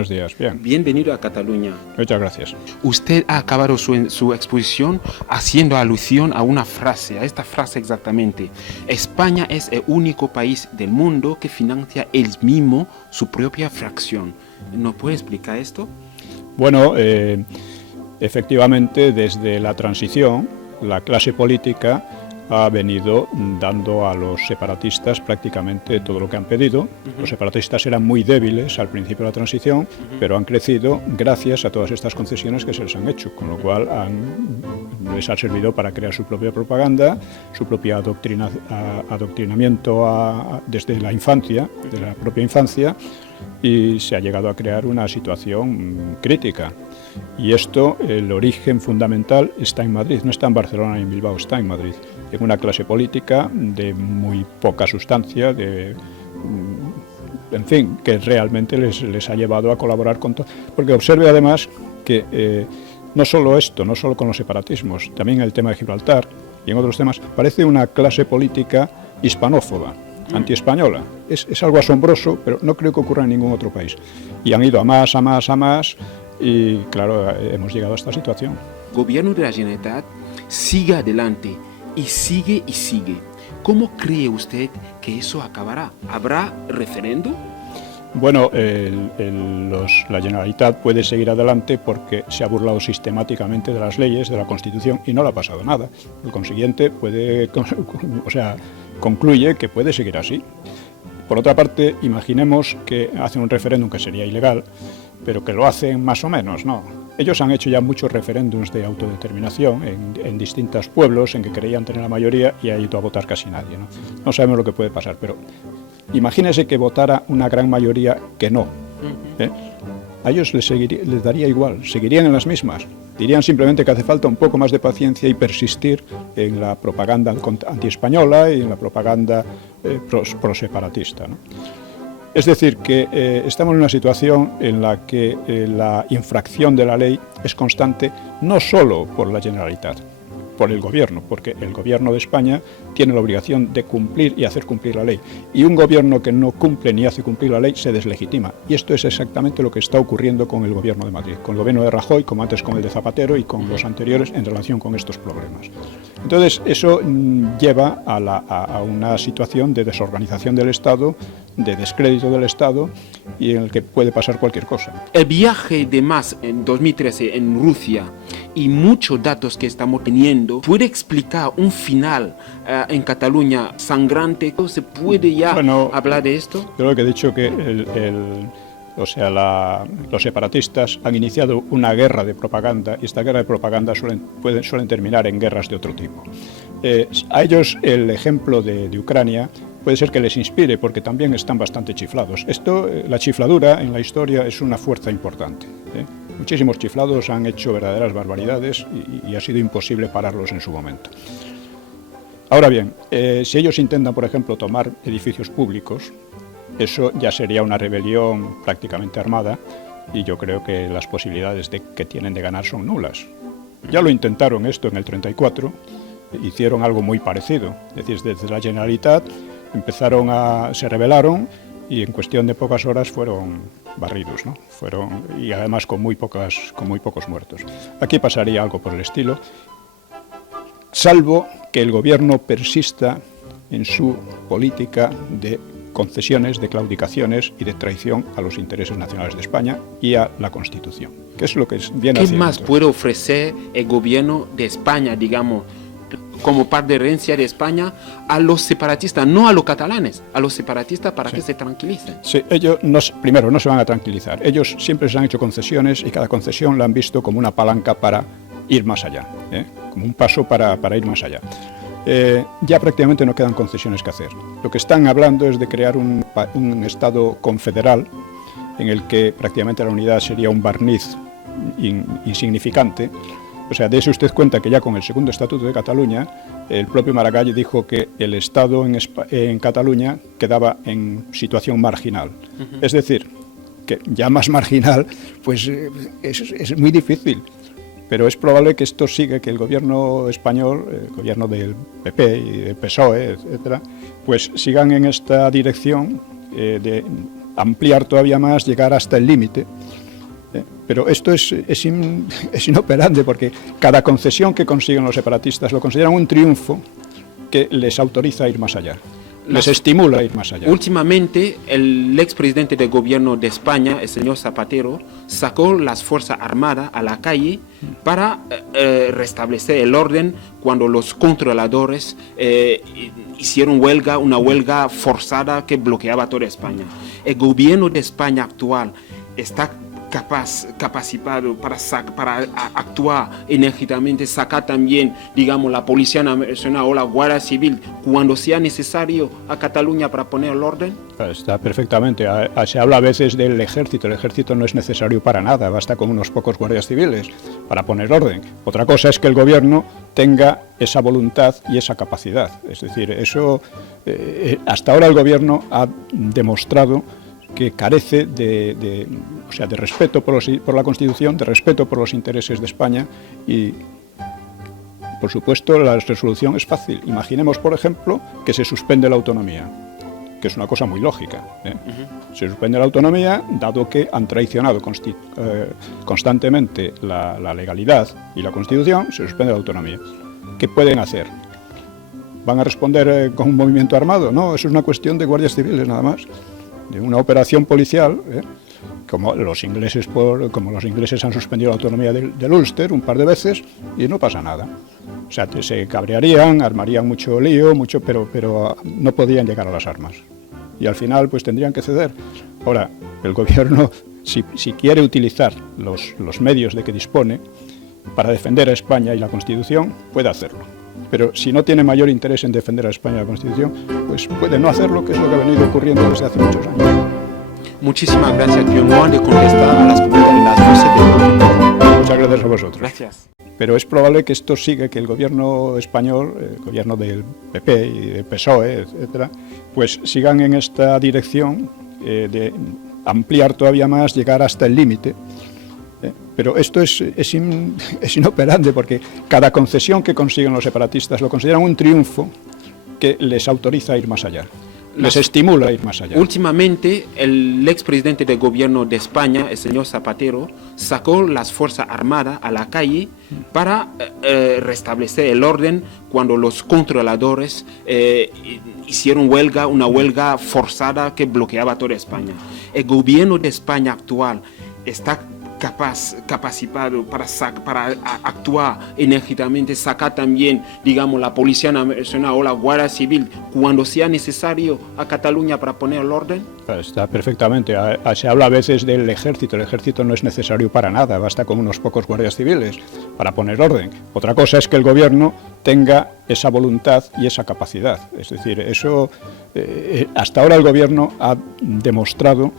buenos días. Bien. Bienvenido a Cataluña. Muchas gracias. Usted ha acabado su exposición haciendo alusión a una frase, a esta frase exactamente. España es el único país del mundo que financia él mismo su propia fracción. ¿No puede explicar esto? Bueno, efectivamente, desde la transición, la clase política ha venido dando a los separatistas prácticamente todo lo que han pedido. Los separatistas eran muy débiles al principio de la transición, pero han crecido gracias a todas estas concesiones que se les han hecho, con lo cual les ha servido para crear su propia propaganda, su propio adoctrinamiento desde la infancia, de la propia infancia, y se ha llegado a crear una situación crítica. Y esto, el origen fundamental está en Madrid, no está en Barcelona ni en Bilbao, está en Madrid, en una clase política de muy poca sustancia, en fin, que realmente les ha llevado a colaborar con todo. Porque observe además que no solo esto, no solo con los separatismos, también el tema de Gibraltar y en otros temas, parece una clase política hispanófoba, antiespañola. Es algo asombroso, pero no creo que ocurra en ningún otro país. Y han ido a más, y claro, hemos llegado a esta situación. El gobierno de la Generalitat sigue adelante y sigue. ¿Cómo cree usted que eso acabará? ¿Habrá referéndum? Bueno, la Generalitat puede seguir adelante porque se ha burlado sistemáticamente de las leyes, de la Constitución, y no le ha pasado nada. Por consiguiente, concluye que puede seguir así. Por otra parte, imaginemos que hacen un referéndum que sería ilegal, pero que lo hacen más o menos, ¿no? Ellos han hecho ya muchos referéndums de autodeterminación en distintos pueblos en que creían tener la mayoría y ha ido a votar casi nadie, ¿no? No sabemos lo que puede pasar, pero imagínese que votara una gran mayoría que no. A ellos les daría igual, seguirían en las mismas. Dirían simplemente que hace falta un poco más de paciencia y persistir en la propaganda antiespañola y en la propaganda proseparatista, ¿no? Es decir, que estamos en una situación en la que la infracción de la ley es constante, no solo por la Generalitat, por el gobierno, porque el gobierno de España tiene la obligación de cumplir y hacer cumplir la ley. Y un gobierno que no cumple ni hace cumplir la ley se deslegitima. Y esto es exactamente lo que está ocurriendo con el gobierno de Madrid, con el gobierno de Rajoy, como antes con el de Zapatero y con los anteriores en relación con estos problemas. Entonces, eso lleva a una situación de desorganización del Estado, de descrédito del Estado y en el que puede pasar cualquier cosa. El viaje de Mas en 2013 en Rusia y muchos datos que estamos teniendo, ¿puede explicar un final en Cataluña sangrante? ¿Se puede ya hablar de esto? Yo creo que he dicho que los separatistas han iniciado una guerra de propaganda y esta guerra de propaganda suelen terminar en guerras de otro tipo. A ellos el ejemplo de Ucrania puede ser que les inspire porque también están bastante chiflados. La chifladura en la historia es una fuerza importante. Muchísimos chiflados han hecho verdaderas barbaridades y ha sido imposible pararlos en su momento. Ahora bien, si ellos intentan, por ejemplo, tomar edificios públicos, eso ya sería una rebelión prácticamente armada y yo creo que las posibilidades que tienen de ganar son nulas. Ya lo intentaron esto en el 34, hicieron algo muy parecido, es decir, desde la Generalitat se rebelaron y en cuestión de pocas horas fueron barridos, ¿no? Y además con muy pocos muertos. Aquí pasaría algo por el estilo, salvo que el gobierno persista en su política de concesiones, de claudicaciones y de traición a los intereses nacionales de España y a la Constitución, que es lo que viene haciendo. ¿Qué más puede ofrecer el gobierno de España, digamos, como parte de herencia de España a los separatistas, no a los catalanes, a los separatistas para que se tranquilicen? Sí, ellos primero no se van a tranquilizar. Ellos siempre se han hecho concesiones y cada concesión la han visto como una palanca para ir más allá, como un paso para ir más allá. Ya prácticamente no quedan concesiones que hacer. Lo que están hablando es de crear un Estado confederal en el que prácticamente la unidad sería un barniz insignificante. O sea, dése usted cuenta que ya con el segundo Estatuto de Cataluña, el propio Maragall dijo que el Estado en Cataluña quedaba en situación marginal. Es decir, que ya más marginal, pues es muy difícil. Pero es probable que esto siga, que el gobierno español, el gobierno del PP y del PSOE, etcétera, pues sigan en esta dirección de ampliar todavía más, llegar hasta el límite. Pero esto es inoperante, porque cada concesión que consiguen los separatistas lo consideran un triunfo que les autoriza a ir más allá. Les estimula a ir más allá. Últimamente, el expresidente del gobierno de España, el señor Zapatero, sacó las Fuerzas Armadas a la calle para restablecer el orden cuando los controladores hicieron una huelga forzada que bloqueaba toda España. El gobierno de España actual está capacitado para actuar enérgicamente, sacar también, digamos, la Policía Nacional o la Guardia Civil cuando sea necesario a Cataluña para poner el orden? Está perfectamente. Se habla a veces del ejército. El ejército no es necesario para nada, basta con unos pocos guardias civiles para poner orden. Otra cosa es que el gobierno tenga esa voluntad y esa capacidad. Es decir, eso hasta ahora el gobierno ha demostrado que carece de respeto por la Constitución, de respeto por los intereses de España y, por supuesto, la resolución es fácil. Imaginemos, por ejemplo, que se suspende la autonomía, que es una cosa muy lógica. Se suspende la autonomía, dado que han traicionado constantemente la legalidad y la Constitución, se suspende la autonomía. ¿Qué pueden hacer? ¿Van a responder con un movimiento armado? No, eso es una cuestión de guardias civiles nada más, de una operación policial, como los ingleses han suspendido la autonomía del Ulster un par de veces y no pasa nada. O sea, se cabrearían, armarían mucho lío, pero no podían llegar a las armas. Y al final pues tendrían que ceder. Ahora, el gobierno, si quiere utilizar los medios de que dispone para defender a España y la Constitución, puede hacerlo. Pero si no tiene mayor interés en defender a España y la Constitución, pues puede no hacerlo, que es lo que ha venido ocurriendo desde hace muchos años. Muchísimas gracias, tío Juan, de contestar a las preguntas de las voces del público. Muchas gracias a vosotros. Gracias. Pero es probable que esto siga, que el gobierno español, el gobierno del PP y del PSOE, etcétera, pues sigan en esta dirección de ampliar todavía más, llegar hasta el límite. Pero esto es inoperante, porque cada concesión que consiguen los separatistas lo consideran un triunfo que les autoriza a ir más allá. Les estimula a ir más allá. Últimamente, el expresidente del gobierno de España, el señor Zapatero, sacó las Fuerzas Armadas a la calle para restablecer el orden cuando los controladores hicieron una huelga forzada que bloqueaba toda España. El gobierno de España actual está capacitado para actuar enérgicamente, sacar también, digamos, la Policía Nacional o la Guardia Civil cuando sea necesario a Cataluña para poner el orden? Está perfectamente. Se habla a veces del ejército. El ejército no es necesario para nada, basta con unos pocos guardias civiles para poner orden. Otra cosa es que el gobierno tenga esa voluntad y esa capacidad. Es decir, eso hasta ahora el gobierno ha demostrado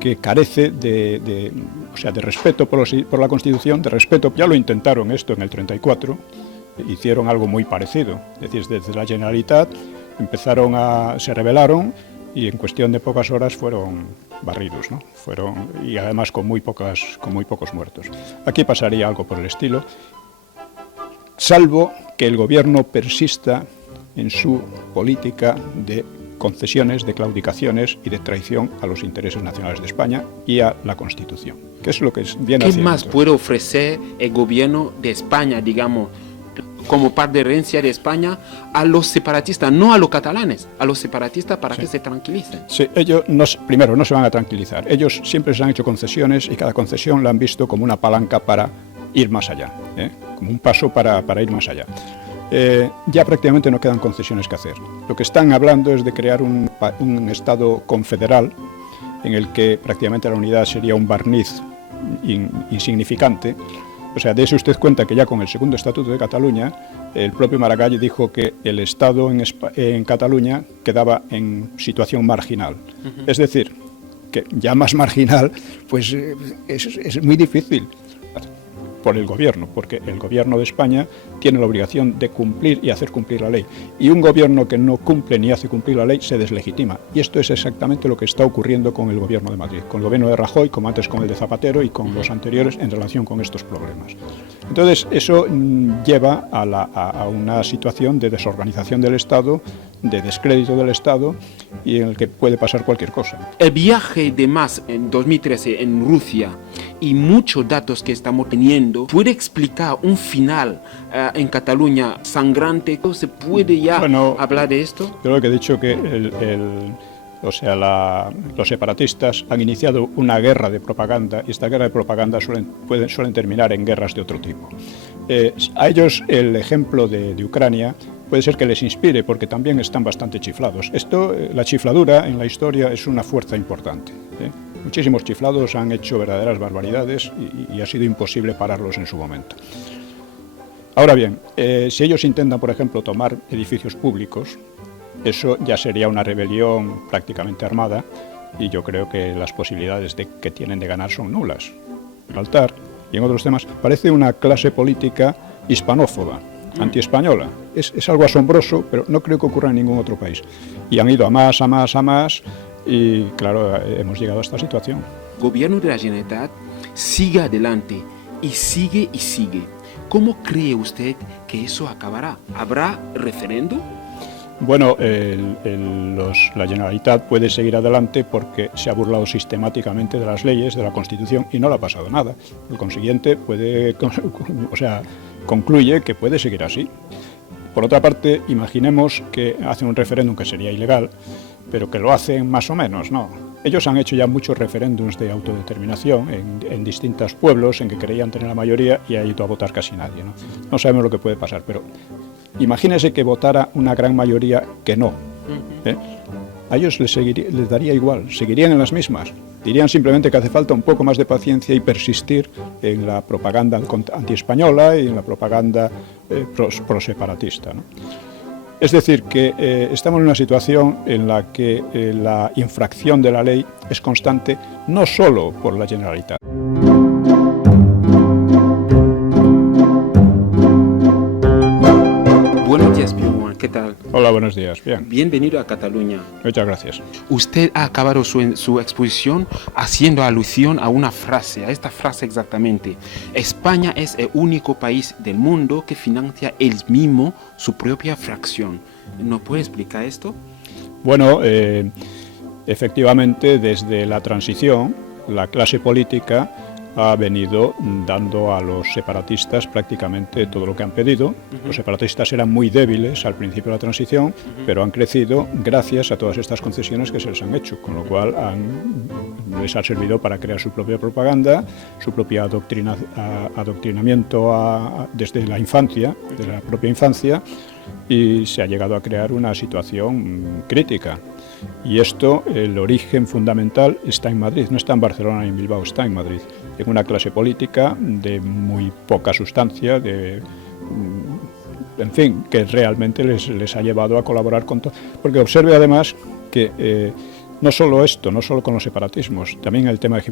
que carece de respeto por la Constitución, de respeto. Ya lo intentaron esto en el 34, hicieron algo muy parecido. Es decir, desde la Generalitat se rebelaron y en cuestión de pocas horas fueron barridos, ¿no? Y además con muy pocos muertos. Aquí pasaría algo por el estilo, salvo que el gobierno persista en su política de concesiones, de claudicaciones y de traición a los intereses nacionales de España y a la Constitución, que es lo que viene haciendo. ¿Qué más puede ofrecer el gobierno de España, digamos, como parte de herencia de España, a los separatistas, no a los catalanes, a los separatistas para que se tranquilicen? Sí, ellos primero no se van a tranquilizar. Ellos siempre se han hecho concesiones y cada concesión la han visto como una palanca para ir más allá, como un paso para ir más allá. Ya prácticamente no quedan concesiones que hacer. Lo que están hablando es de crear un Estado confederal en el que prácticamente la unidad sería un barniz insignificante. O sea, dése usted cuenta que ya con el segundo Estatuto de Cataluña, el propio Maragall dijo que el Estado en Cataluña quedaba en situación marginal. Es decir, que ya más marginal, pues es muy difícil por el gobierno, porque el gobierno de España tiene la obligación de cumplir y hacer cumplir la ley. Y un gobierno que no cumple ni hace cumplir la ley se deslegitima. Y esto es exactamente lo que está ocurriendo con el gobierno de Madrid, con el gobierno de Rajoy, como antes con el de Zapatero y con los anteriores en relación con estos problemas. Entonces, eso lleva a una situación de desorganización del Estado, de descrédito del Estado y en el que puede pasar cualquier cosa. El viaje de Mas en 2013 en Rusia y muchos datos que estamos teniendo, ¿puede explicar un final en Cataluña sangrante? ¿Se puede ya hablar de esto? Yo lo que he dicho que los separatistas han iniciado una guerra de propaganda y esta guerra de propaganda suelen terminar en guerras de otro tipo. A ellos el ejemplo de Ucrania puede ser que les inspire porque también están bastante chiflados. La chifladura en la historia es una fuerza importante. Muchísimos chiflados han hecho verdaderas barbaridades y ha sido imposible pararlos en su momento. Ahora bien, si ellos intentan, por ejemplo, tomar edificios públicos, eso ya sería una rebelión prácticamente armada y yo creo que las posibilidades que tienen de ganar son nulas. Gibraltar y en otros temas parece una clase política hispanófoba, antiespañola. Es algo asombroso, pero no creo que ocurra en ningún otro país. Y han ido a más y claro, hemos llegado a esta situación. El gobierno de la Generalitat sigue adelante y sigue. ¿Cómo cree usted que eso acabará? ¿Habrá referéndum? Bueno, la Generalitat puede seguir adelante porque se ha burlado sistemáticamente de las leyes, de la Constitución y no le ha pasado nada. Por consiguiente, concluye que puede seguir así. Por otra parte, imaginemos que hacen un referéndum que sería ilegal, pero que lo hacen más o menos, ¿no? Ellos han hecho ya muchos referéndums de autodeterminación en distintos pueblos en que creían tener la mayoría y ha ido a votar casi nadie, ¿no? No sabemos lo que puede pasar, pero imagínese que votara una gran mayoría que no. A ellos les daría igual, seguirían en las mismas. Dirían simplemente que hace falta un poco más de paciencia y persistir en la propaganda antiespañola y en la propaganda proseparatista, ¿no? Es decir, que estamos en una situación en la que la infracción de la ley es constante, no solo por la Generalitat. Buenos días, Pierre, ¿qué tal? Hola, buenos días, bien. Bienvenido a Cataluña. Muchas gracias. Usted ha acabado su exposición haciendo alusión a una frase, a esta frase exactamente. España es el único país del mundo que financia él mismo su propia fracción. ¿No puede explicar esto? Bueno, efectivamente, desde la transición, la clase política ha venido dando a los separatistas prácticamente todo lo que han pedido. Los separatistas eran muy débiles al principio de la transición, pero han crecido gracias a todas estas concesiones que se les han hecho, con lo cual les ha servido para crear su propia propaganda, su propio adoctrinamiento desde la infancia, de la propia infancia, y se ha llegado a crear una situación crítica. Y esto, el origen fundamental está en Madrid, no está en Barcelona ni en Bilbao, está en Madrid, en una clase política de muy poca sustancia, en fin, que realmente les ha llevado a colaborar con todo. Porque observe además que no solo esto, no solo con los separatismos, también el tema de